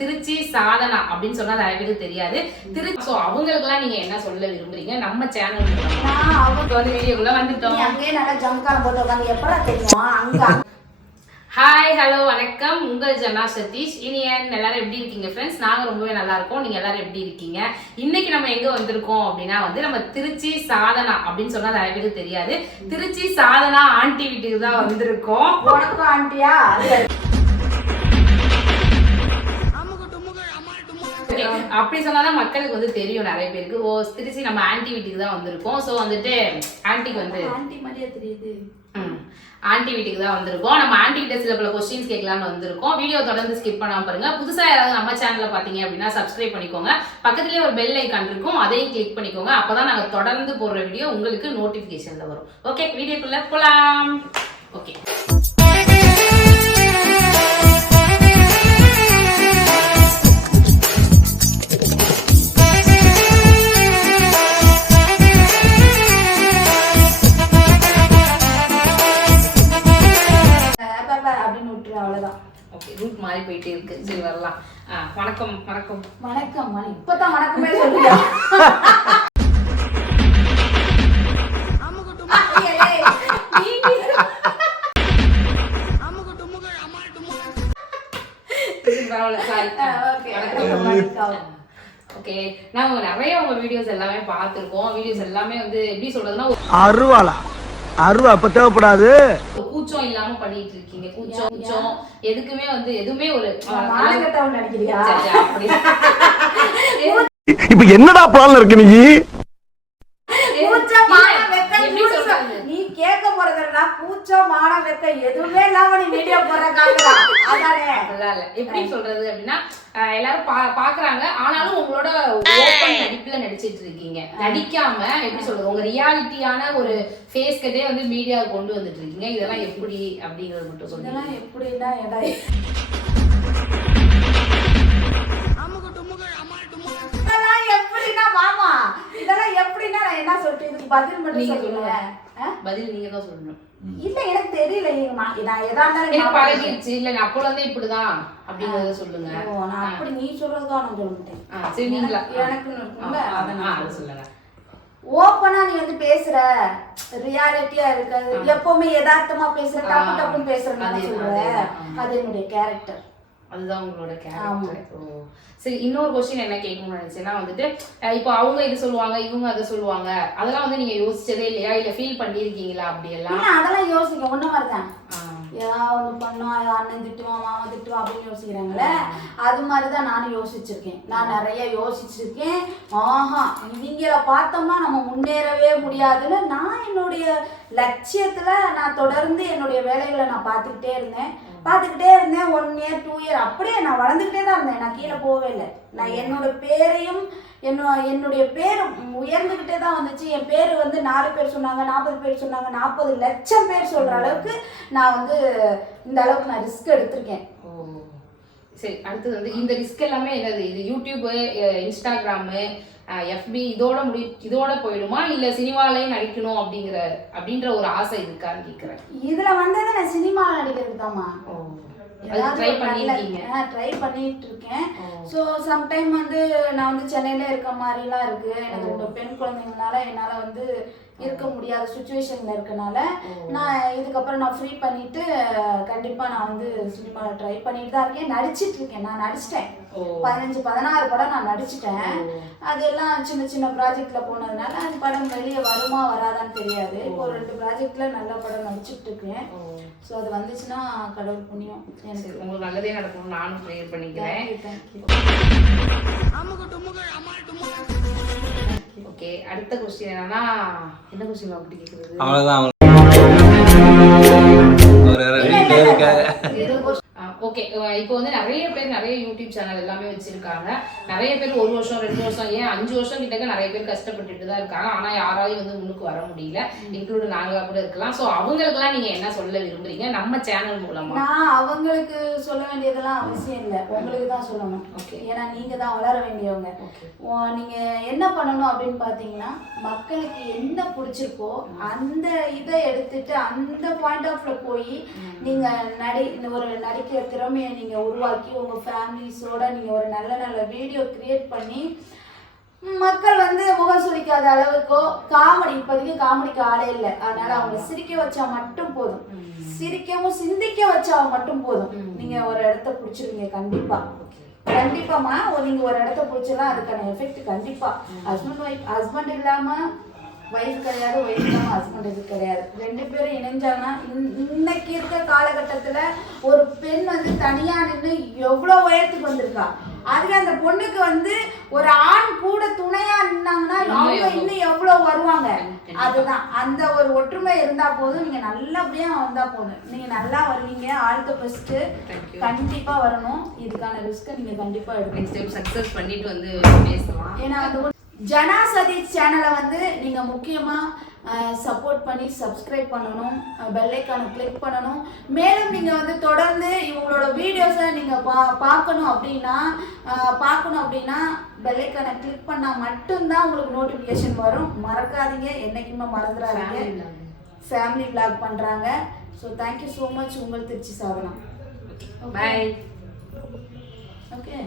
திருச்சி சாதனா அப்படின்னு சொன்னா நிறைய பேருக்கு தெரியாது. சோ அவங்களுக்குலாம் நீங்க என்ன சொல்ல விரும்புறீங்க? நம்ம சேனல் அவங்க வந்து வீடியோக்குள்ள வந்துட்டோம். அங்கே நல்லா ஜம்கான போட்டு உட்காந்து எப்படா தெரியும் அங்க. ஹாய் ஹலோ வணக்கம், உங்கள் ஜனா சதீஷ். இனியன் எல்லாரும் எப்படி இருக்கீங்க ஃப்ரெண்ட்ஸ்? நாங்கள் ரொம்பவே நல்லா இருக்கோம். நீங்கள் எல்லாரும் எப்படி இருக்கீங்க? இன்னைக்கு நம்ம எங்கே வந்திருக்கோம் அப்படின்னா வந்து நம்ம திருச்சி சாதனா அப்படின்னு சொன்னால் நிறைய பேருக்கு தெரியாது. திருச்சி சாதனா ஆண்டி வீட்டுக்கு தான் வந்திருக்கோம். உனக்கும் ஆண்டியா? அப்படி சொன்னாதான் மக்களுக்கு வந்து தெரியும் நிறைய பேருக்கு. ஓ திருச்சி நம்ம ஆண்டி வீட்டுக்கு தான் வந்திருக்கோம். ஸோ வந்துட்டு ஆண்டிக்கு வந்து ஆண்டி மாதிரியே தெரியுது. ஆண்டி வீட்டுக்கு தான் வந்திருக்கோம். நம்ம ஆண்டி கிட்ட சில பல கொஸ்டின்ஸ் கேட்கலாம்னு வந்திருக்கோம். வீடியோ தொடர்ந்து ஸ்கிப் பண்ணாம பாருங்க. புதுசா யாராவது நம்ம சேனல்ல பாத்தீங்க அப்படின்னா சப்ஸ்கிரைப் பண்ணிக்கோங்க. பக்கத்துலயே ஒரு பெல் ஐகான் இருக்கும், அதையும் கிளிக் பண்ணிக்கோங்க. அப்பதான் நாங்க தொடர்ந்து போடுற வீடியோ உங்களுக்கு நோட்டிபிகேஷன்ல வரும். ஓகே, வீடியோக்குள்ள போலாம். ஓகே, ரூட் மாறி போயிட்டே இருக்கு. சரி வரலாம். வணக்கம் வணக்கம் வணக்கம். இப்பதான் வணக்கமே சொல்லுங்க. ஓகே, நாங்க நிறைய உங்க வீடியோஸ் எல்லாமே பார்த்திருக்கோம். வீடியோஸ் எல்லாமே வந்து எப்படி சொல்றதுன்னா அருவா அப்ப தேவைப்படாது. கூச்சம் இல்லாம பண்ணிட்டு இருக்கீங்க. கூச்சம் எதுக்குமே வந்து எதுவுமே ஒரு மானகட்டவன் நடிக்கிறியா? இப்ப என்னடா பிளான்ல இருக்கு நீ? நீ கேட்க போறதுன்னா கூச்சம் மானம் வெக்க எதுவுமே இல்லாம நீ வீடியோ போடுறதுக்காக அதானே? எப்படி சொல்றது அப்படின்னா எல்லாரும் பாக்குறாங்க, ஆனாலும் உங்களோட ஓபன் நடிப்புல நடிச்சிட்டு இருக்கீங்க. நடிக்காம எப்படி சொல்றது, உங்க ரியாலிட்டியான ஒரு ஃபேஸ் கட்டே வந்து மீடியா கொண்டு வந்துட்டு இருக்கீங்க. இதெல்லாம் எப்படி அப்படிங்கறது மட்டும் சொல்லுங்க. இதெல்லாம் எப்படின்னா எப்படின்னா மாமா இதெல்லாம் எப்படின்னா நான் என்ன சொல்றேன்? இதுக்கு பதில் மட்டும் சொல்லுங்க. பதில் நீங்க தான் சொல்லணும். இல்ல எனக்கு தெரியல. நான் எதாவது பழகிடுச்சு. இல்ல நான் அப்போ வந்து இப்படிதான் அப்படிங்கறத சொல்லுங்க. நான் அப்படி நீ சொல்றதுதான் நான் சொல்ல மாட்டேன். சரி, நீங்களா எனக்கு இருக்கும்ல அதை சொல்லுங்க. ஓப்பனா நீ வந்து பேசுற, ரியாலிட்டியா இருக்காது, எப்பவுமே யதார்த்தமா பேசுற, டப்பு டப்புன்னு பேசுறேன்னு சொல்ற. அது என்னுடைய கேரக்டர். அதுதான் உங்களோட கேரக்டர். சரி, இன்னொரு கொஸ்டின் என்ன கேட்கணும்னு நினைச்சேன்னா வந்துட்டு இப்போ அவங்க இது சொல்லுவாங்க, இவங்க அதை சொல்லுவாங்க, அதெல்லாம் வந்து நீங்க யோசிச்சதே இல்லையா? இல்ல ஃபீல் பண்ணிருக்கீங்களா? அப்படி எல்லாம் அதெல்லாம் யோசிக்க ஒண்ணு மாதிரிதான். ஏதாவது ஒண்ணு பண்ணா அண்ணன் திட்டுவான், மாமா திட்டுவான் அப்படின்னு யோசிக்கிறாங்களே, அது மாதிரிதான் நானும் யோசிச்சிருக்கேன். நான் நிறைய யோசிச்சிருக்கேன். இவங்கள பார்த்தோம்னா நம்ம முன்னேறவே முடியாதுன்னு நான் என்னுடைய லட்சியத்துல நான் தொடர்ந்து என்னுடைய வேலைகளை நான் பார்த்துக்கிட்டே இருந்தேன். 1 year 2 year அப்படியே நான் வளர்ந்துக்கிட்டே தான் இருந்தேன். நான் கீழே போகவே இல்லை. நான் என்னோட பேரையும் என்னுடைய பேர் உயர்ந்துக்கிட்டே தான் வந்துச்சு. என் பேர் வந்து 4 பேர் சொன்னாங்க, 40 பேர் சொன்னாங்க, 40 லட்சம் பேர் சொல்ற அளவுக்கு நான் வந்து இந்த அளவுக்கு நான் ரிஸ்க் எடுத்திருக்கேன். சரி, அடுத்தது வந்து இந்த ரிஸ்க் எல்லாமே என்னது? இது யூடியூபு, இன்ஸ்டாகிராமு, எஃபி இதோட போயிடுமா? இல்ல சினிமாலையும் நடிக்கணும் அப்படின்ற ஒரு ஆசை இருக்கான்னு கேக்குறேன். இதுல வந்தது நான் சினிமாவில் நடிக்கிறது தான்மா. ட்ரை பண்ணிட்டு இருக்கேன். ஸோ சம்டைம் வந்து நான் வந்து சென்னையில இருக்க மாதிரிலாம் இருக்கு. எனக்கு 2 பெண் குழந்தைங்கனால என்னால வந்து இருக்க முடியாத சுச்சுவேஷன்ல இருக்கனால நான் இதுக்கப்புறம் நான் ஃப்ரீ பண்ணிட்டு கண்டிப்பா நான் வந்து சினிமாவில் ட்ரை பண்ணிட்டு தான் இருக்கேன். நடிச்சிட்டு இருக்கேன். நான் நடிச்சிட்டேன் 15-16 படம் நான் நடிச்சிட்டேன். அதெல்லாம் சின்ன சின்ன ப்ராஜெக்ட்ல போனதுனால அந்த படம் வெளியே வருமா வராதான்னு தெரியாது. இப்போ 2 ப்ராஜெக்ட்ல நல்ல படம் நடிச்சிட்டு இருக்கேன். ஸோ அது வந்துச்சுன்னா கடவுள் புண்ணியம். எனக்கு உங்களுக்கு நல்லதே நடக்கணும்னு நானும் ப்ரேயர் பண்ணிக்கிறேன். ஓகே, அடுத்த क्वेश्चन என்னன்னா, என்ன क्वेश्चन அப்படி கேக்குறது? அவ்வளவுதான். ஓகே, இப்போ வந்து நிறைய பேர் நிறைய யூடியூப் சேனல் எல்லாமே வச்சிருக்காங்க. நிறைய பேர் 1 வருஷம் 2 வருஷம் ஏன் 5 வருஷம் கிட்டக்க நிறைய பேர் கஷ்டப்பட்டுட்டு தான் இருக்காங்க. ஆனா யாராலையும் வந்து முன்னுக்கு வர முடியல. இன்க்ளூட் நாங்களா கூட இருக்கலாம். ஸோ அவங்களுக்குலாம் நீங்க என்ன சொல்ல விரும்புறீங்க நம்ம சேனல் மூலமா? நான் அவங்களுக்கு சொல்ல வேண்டியதெல்லாம் அவசியம் இல்லை, உங்களுக்கு தான் சொல்லணும். ஏன்னா நீங்க தான் வளர வேண்டியவங்க. நீங்க என்ன பண்ணணும் அப்படின்னு பாத்தீங்கன்னா, மக்களுக்கு என்ன பிடிச்சிருக்கோ அந்த இதை எடுத்துட்டு அந்த பாயிண்ட் ஆஃப்ல போய் நீங்க ஒரு நடிக்கிற திறமை திறமையை நீங்கள் உருவாக்கி உங்கள் ஃபேமிலிஸோட நீங்கள் ஒரு நல்ல நல்ல வீடியோ கிரியேட் பண்ணி மக்கள் வந்து முகம் சுளிக்காத அளவுக்கோ காமெடி, இப்போதைக்கு காமெடிக்கு ஆளே இல்லை, அதனால அவங்க சிரிக்க வச்சா மட்டும் போதும், சிரிக்கவும் சிந்திக்க வச்சா மட்டும் போதும். நீங்கள் ஒரு இடத்த பிடிச்சிருவீங்க கண்டிப்பாமா. நீங்க ஒரு இடத்த பிடிச்சலாம் அதுக்கான எஃபெக்ட் கண்டிப்பா. ஹஸ்பண்ட் இல்லாம ஒய்ஃப் கிடையாது, ஒய்ஃப் இல்லாம ஹஸ்பண்ட் இது கிடையாது. 2 பேரும் இணைஞ்சாங்கன்னா இன்னைக்கு இருக்க காலகட்டத்துல ஒரு பெண் வந்து தனியா நின்று எவ்வளவு உயரத்துக்கு வந்திருக்கா. அதுவே அந்த பொண்ணுக்கு வந்து ஒரு ஆண் கூட துணையா நின்னாங்கன்னா அவங்க இன்னும் எவ்வளவு வருவாங்க. அதுதான் அந்த ஒரு ஒற்றுமை இருந்தா போதும். நீங்க நல்லபடியா வந்தா போதும். நீங்க நல்லா வருவீங்க. All the best. கண்டிப்பா வரணும். இதுக்கான ரிஸ்க் நீங்க கண்டிப்பா எடுக்கணும். சக்சஸ் பண்ணிட்டு வந்து பேசலாம். ஏன்னா அந்த ஜனா சதீஷ் சேனலை வந்து நீங்க முக்கியமா சப்போர்ட் பண்ணி சப்ஸ்கிரைப் பண்ணணும், பெல் ஐக்கானை கிளிக் பண்ணணும். மேலும் நீங்க வந்து தொடர்ந்து இவங்களோட வீடியோஸை நீங்க பார்க்கணும் அப்படின்னா பெல் ஐக்கானை கிளிக் பண்ணா மட்டும்தான் உங்களுக்கு நோட்டிஃபிகேஷன் வரும். மறக்காதீங்க, என்னைக்குமே மறந்துடாதீங்க. ஃபேமிலி விளாக் பண்றாங்க. So thank you so much. உங்கள் திருச்சி சாதனா. பை. ஓகே.